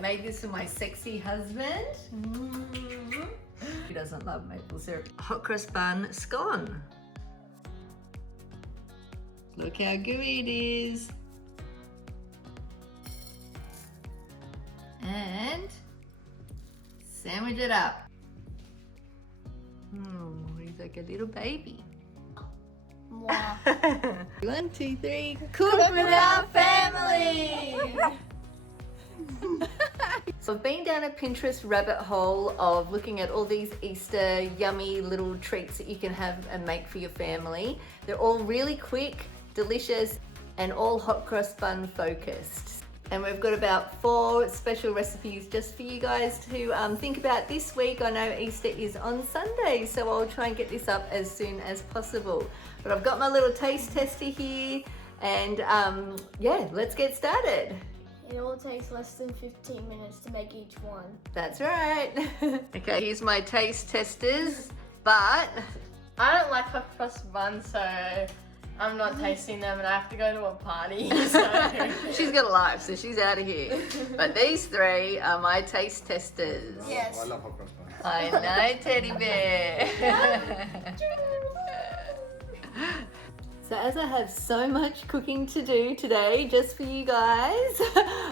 made this for my sexy husband. He doesn't love maple syrup. Hot cross bun scone. Look how gooey it is. And sandwich it up. He's like a little baby. Wow. 1, 2, 3. Cook with our family. So I've been down a Pinterest rabbit hole of looking at all these Easter yummy little treats that you can have and make for your family. They're all really quick, delicious, and all hot cross bun focused. And we've got about 4 special recipes just for you guys to think about this week. I know Easter is on Sunday, so I'll try and get this up as soon as possible. But I've got my little taste tester here, and yeah, let's get started. It all takes less than 15 minutes to make each one. That's right. Okay, here's my taste testers, but I don't like hot cross buns, so I'm not tasting them, and I have to go to a party. So. she's got a life, so she's out of here. But these 3 are my taste testers. Yes. I love hot cross buns. I know, teddy bear. So as I have so much cooking to do today just for you guys,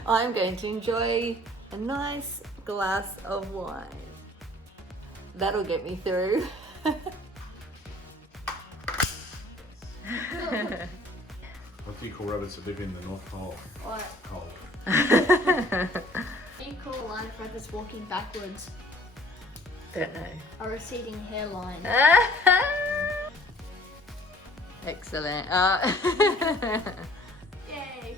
I'm going to enjoy a nice glass of wine. That'll get me through. What do you call rabbits that live in the North Pole? What? Cold. You call a line of rabbits walking backwards Don't know. a receding hairline. Excellent. Yay!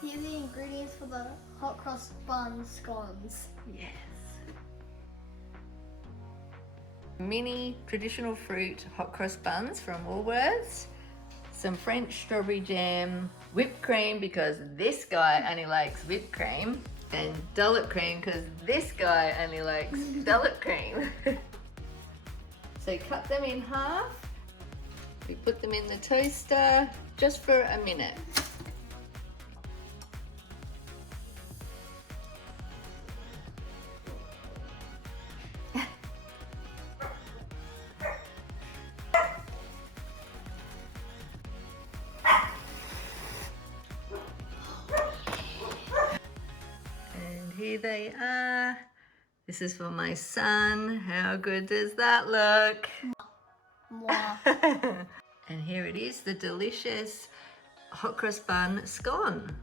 Here are the ingredients for the hot cross bun scones. Yes. Mini traditional fruit hot cross buns from Woolworths. Some French strawberry jam, whipped cream because this guy only likes whipped cream, and dollop cream because this guy only likes dollop cream. So cut them in half. We put them in the toaster just for a minute. And here they are. This is for my son. How good does that look? Mwah. And here it is, the delicious hot cross bun scone.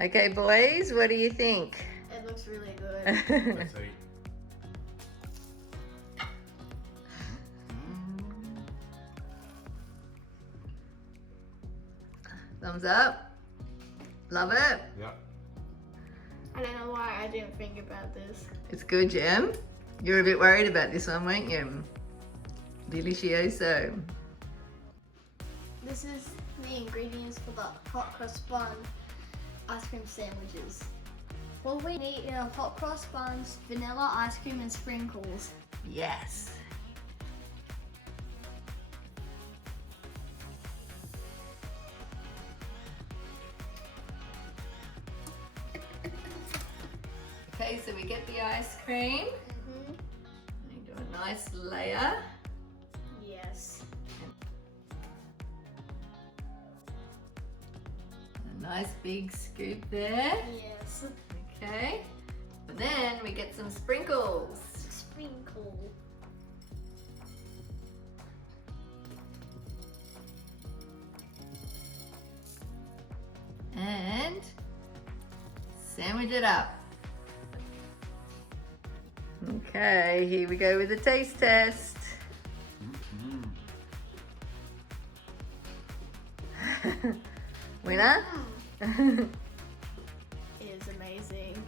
Okay, boys, what do you think? It looks really good. Let's eat. Thumbs up. Love it. Yeah. I don't know why I didn't think about this. It's good, Jem. You were a bit worried about this one, weren't you? Delicioso. This is the ingredients for the hot cross bun ice cream sandwiches. What we need are hot cross buns, vanilla ice cream, and sprinkles. Yes. Okay, so we get the ice cream. We do a nice layer. Yes. A nice big scoop there. Yes. Okay. And then we get some sprinkles. Sprinkle. And sandwich it up. Okay, here we go with the taste test. Winner? It is amazing.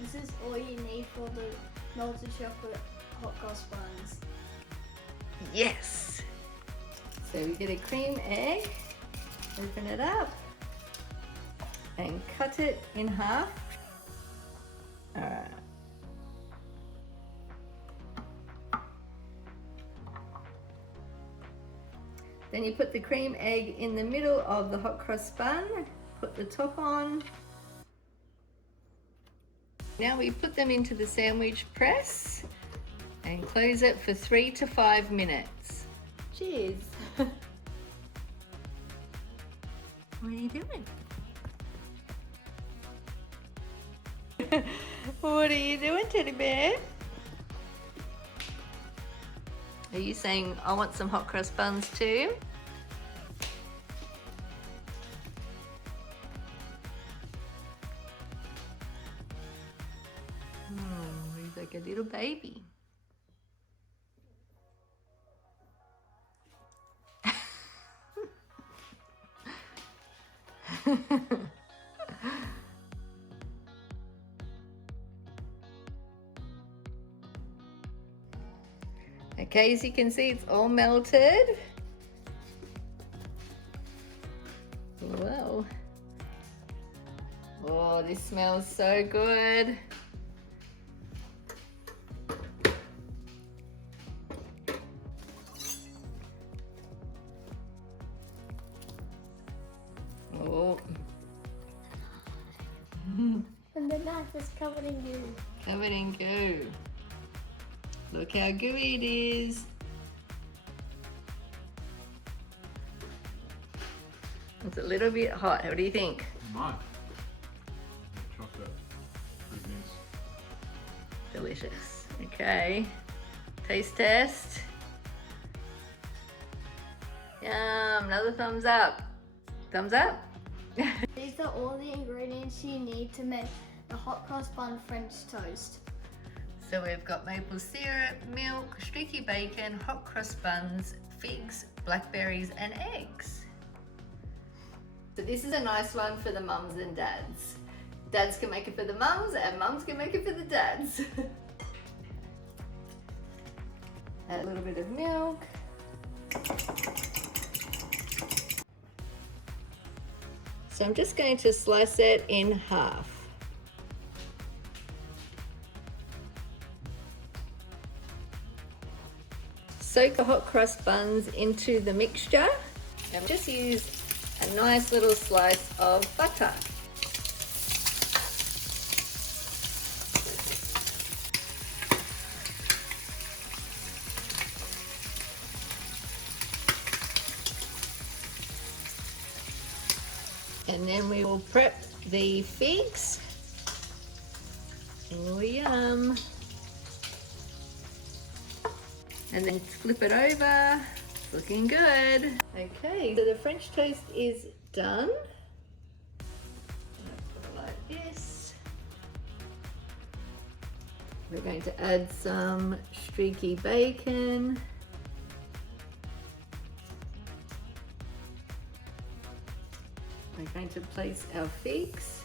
This is all you need for the melted chocolate hot cross buns. Yes. So we get a cream egg, open it up, and cut it in half. Alright. Then you put the cream egg in the middle of the hot cross bun, put the top on. Now we put them into the sandwich press and close it for 3 to 5 minutes. Cheers. What are you doing? What are you doing, teddy bear? Are you saying I want some hot cross buns too? Oh, he's like a little baby. Okay, as you can see, it's all melted. Wow. Oh, this smells so good. Oh. And the knife is covered in goo. Covered in goo. Look how gooey it is. It's a little bit hot. What do you think? Nice. Chocolate. Good news. Delicious. Okay. Taste test. Yum. Another thumbs up. Thumbs up. These are all the ingredients you need to make the hot cross bun French toast. So we've got maple syrup, milk, streaky bacon, hot cross buns, figs, blackberries and eggs. So this is a nice one for the mums and dads. Dads can make it for the mums and mums can make it for the dads. Add a little bit of milk. So I'm just going to slice it in half. Soak the hot crust buns into the mixture and just use a nice little slice of butter. And then we will prep the figs. Oh, yum. And then flip it over. It's looking good. Okay, so the French toast is done. Put it like this. We're going to add some streaky bacon. We're going to place our figs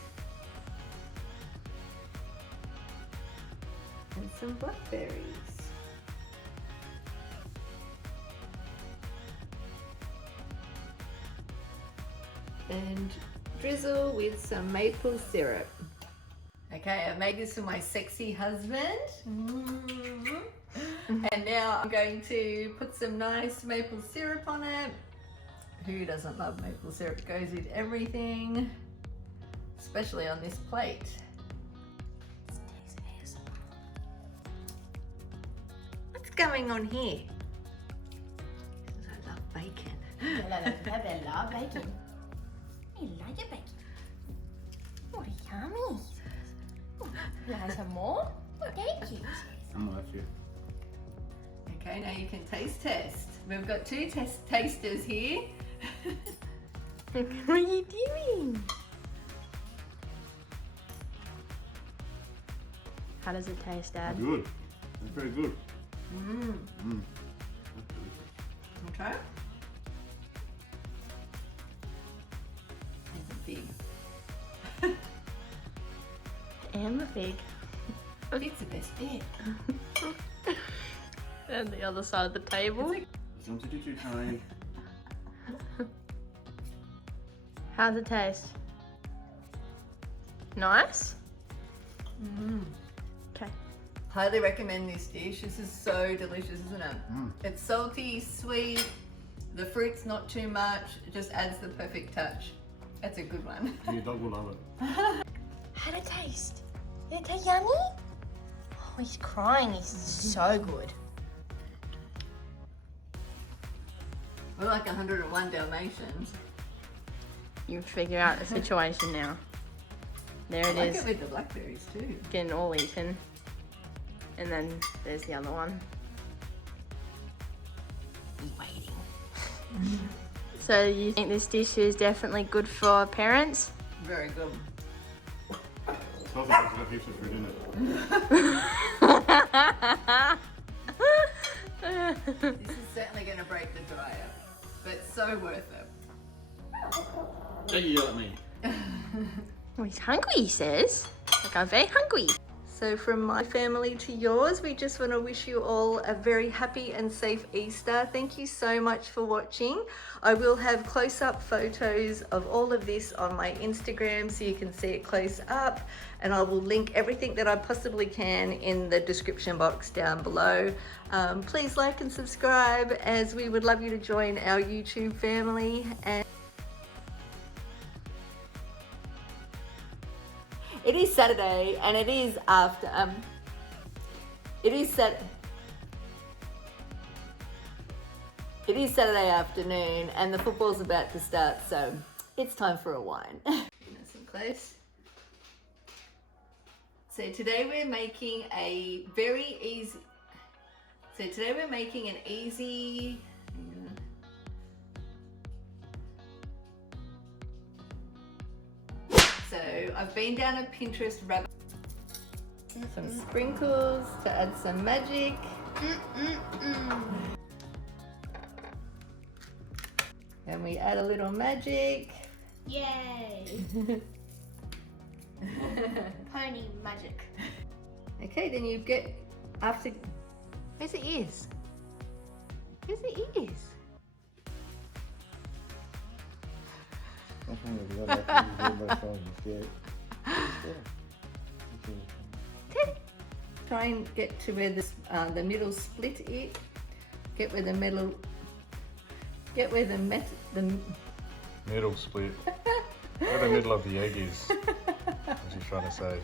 and some blackberries. And drizzle with some maple syrup. Okay, I made this for my sexy husband. And now I'm going to put some nice maple syrup on it. Who doesn't love maple syrup? It goes with everything, especially on this plate. What's going on here? I love bacon. I love bacon. I like your bacon. Oh, yummy. You like some more? Thank you. I'm with you. Okay, now you can taste test. We've got two tasters here. What are you doing? How does it taste, Dad? Good. It's very good. Mmm. Mm. That's delicious. Okay. There's a fig. And the fig. Fig's the best bit. And the other side of the table. Don't do too tiny. How's it taste? Nice? Mmm. Okay. Highly recommend this dish. This is so delicious, isn't it? Mm. It's salty, sweet, The fruit's not too much, it just adds the perfect touch. That's a good one. Your dog will love it. How'd it taste? Did it taste yummy? Oh, he's crying. He's so good. We're like 101 Dalmatians. You figure out the situation now. There I it like is, it with the blackberries too. getting all eaten. And then there's the other one. He's waiting. So you think this dish is definitely good for parents? Very good. Smells like it's got heaps of fruit in it. This is certainly going to break the diet, but so worth it. Don't you yell at me. Oh, he's hungry, he says. Like, I'm very hungry. So from my family to yours, we just want to wish you all a very happy and safe Easter. Thank you so much for watching. I will have close-up photos of all of this on my Instagram so you can see it close up, and I will link everything that I possibly can in the description box down below. Please like and subscribe, as we would love you to join our YouTube family. And it is Saturday, and it is after it is Saturday afternoon, and the football's about to start, so it's time for a wine. Nice and close. So today we're making a very easy. So today we're making an easy. So I've been down a Pinterest rabbit. Some sprinkles to add some magic. And we add a little magic. Yay! Pony magic. Okay, then you get after. Where's the ears? Where's the ears? Try and get to where this the middle split is. Get where the middle. Get where the Middle split. Where the middle of the egg is. What you trying to say?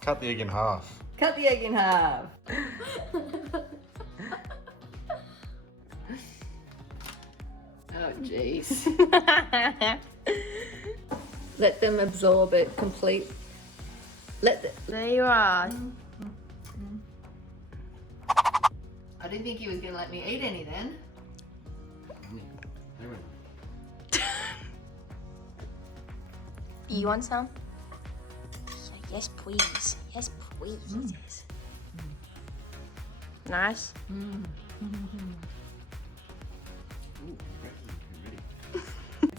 Cut the egg in half. Cut the egg in half. Oh jeez. Let them absorb it complete. There you are. I didn't think he was gonna let me eat any then. Do you want some? Yes, please. Yes, please. Yes. Nice.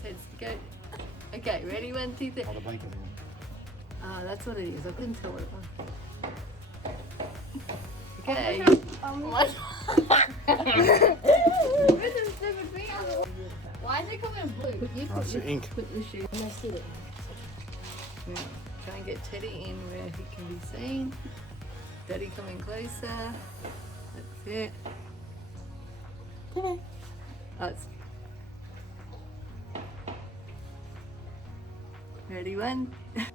Let's go. Okay, ready? 1, 2, 3. Oh, the blanket. Ah, that's what it is. I couldn't tell what it was. Okay. Why is it coming blue? You Oh, it's the ink. Put the shoe. I see it. Yeah. Try and get Teddy in where he can be seen. Daddy coming closer. That's it. Oh, it's... Ready? 1. What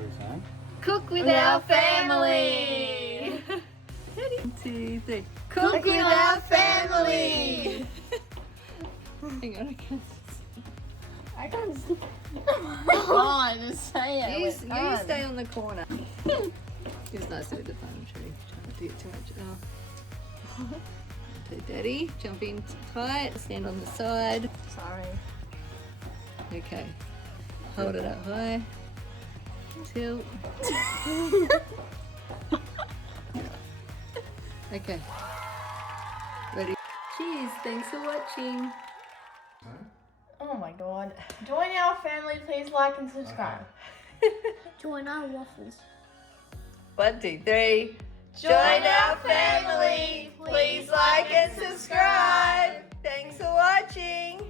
are you saying? Cook with our family. Ready? 1, 2, 3. Cook with our family. Hang on, I can't see. Come on, just say it. you stay on the corner. It's nice with the palm tree. Trying not to get too much. Oh. So Daddy, jump in tight. Stand on the side. Sorry. Okay. Hold it up high. Tilt. Okay. Ready? Cheers. Thanks for watching. Oh my god. Join our family, please like and subscribe. Join our waffles. 1, 2, 3. Join our family. Please like and subscribe. Thanks for watching.